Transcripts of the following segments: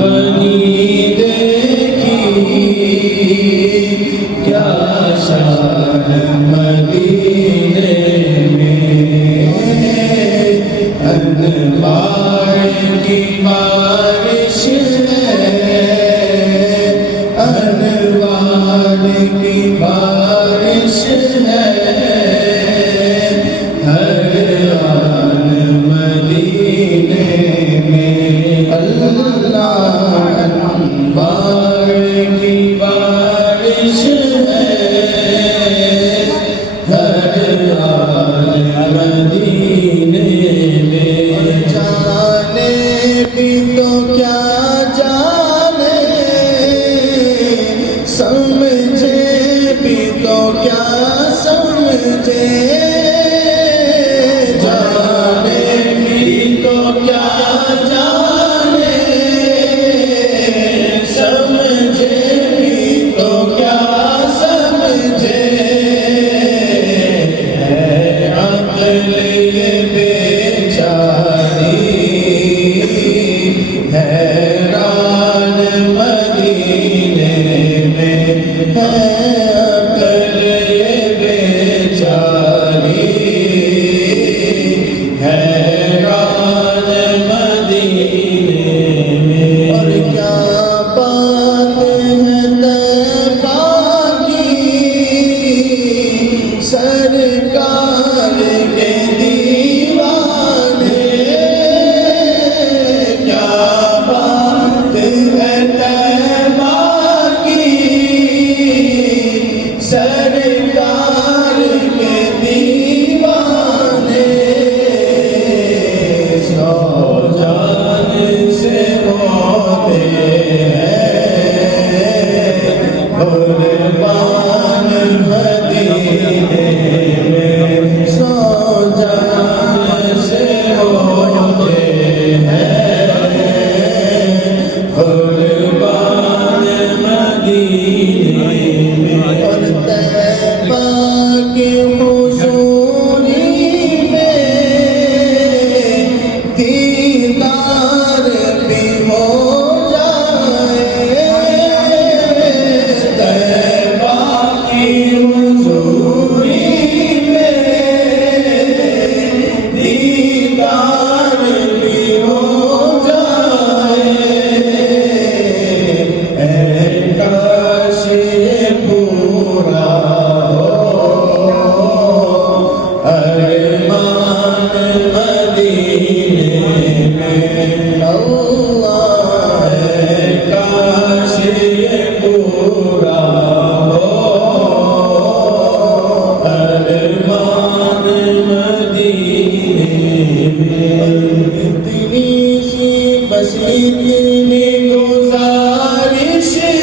बनी देखी क्या शान मदीने में, अनवार की बारिश है, अनवार की बारिश है, हर आन मदीने में। अल्लाह अनवार की बारिश है, हर आन मदीने में। जाने भी तो क्या जाने, समझे भी तो क्या समझे, जाने भी तो क्या जाने, समझे भी तो क्या समझे, है अक्ल ये बेचारी हैरान मदीने में, है अक्ल ये बेचारी हैरान मदीने में। और क्या बात है तैबा की, सरकार के दीवाने, क्या बात है तैबा की, सरकार के दीवाने, सौ जान से होते हैं कुर्बान मदीने में, सौ जान से होते हैं कुर्बान मदीने में। और तैबा की हुजूरी में दीदार भी हो जाए, तैबा की हुजूरी में दीदार भी हो जाए, ऐ काश ये पूरा अरमान मदीने में। अल्लाह है काश ये पूरा हो अरमान मदीने में। इतनी सी बस इतनी गुजारिश है,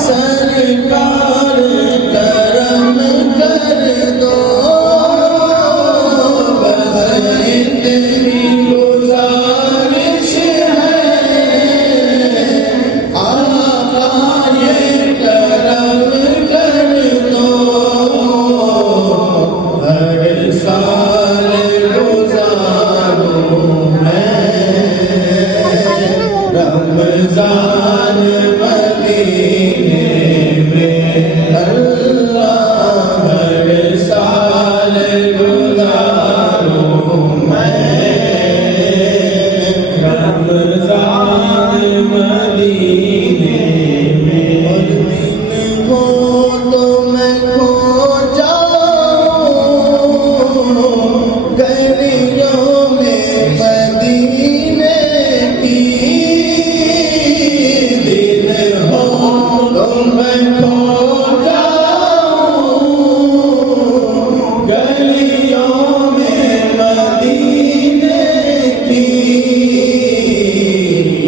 सरकार करम कर दो, बस इतनी गुजारिश है, आका ये करम कर दो, हर साल गुजारूं मैं रमजान मदीने में। अल्लाह हर साल गुजारूं मैं रमजान मदीने में। और दिन हो तो मैं खो जाऊं गलियों में मदीने की, दिन हो तो मैं खो जाऊं गलियों में मदीने की,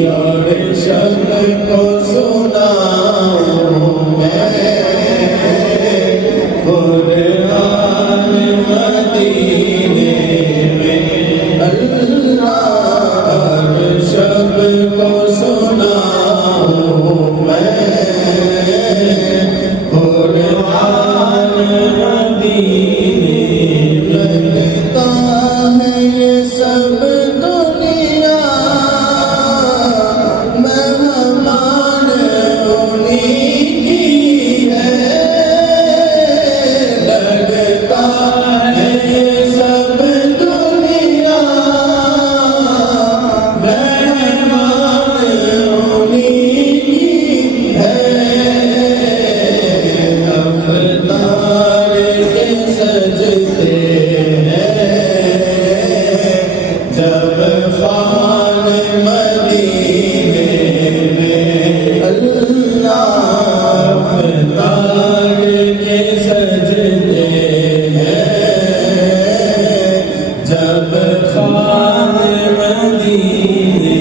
और शब को सुनाऊं मैं कुरान मदीने में। अल्लाह शब को सुनाऊं मैं कुरान मदीने में। लगता है ये सब दुनिया मदीने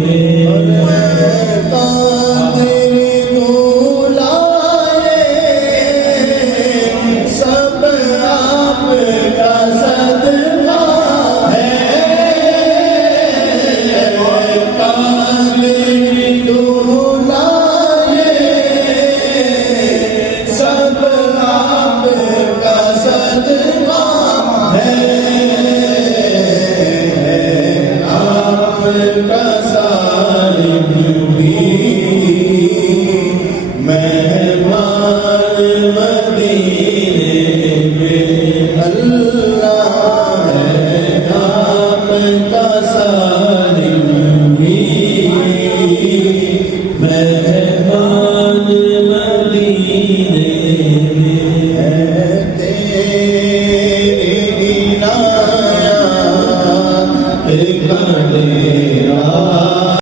में कादिर बुलाए सब आपका सदका है कादिर बुलाए सब आपका सदका है आपका सालिम भी मेहमान मदीने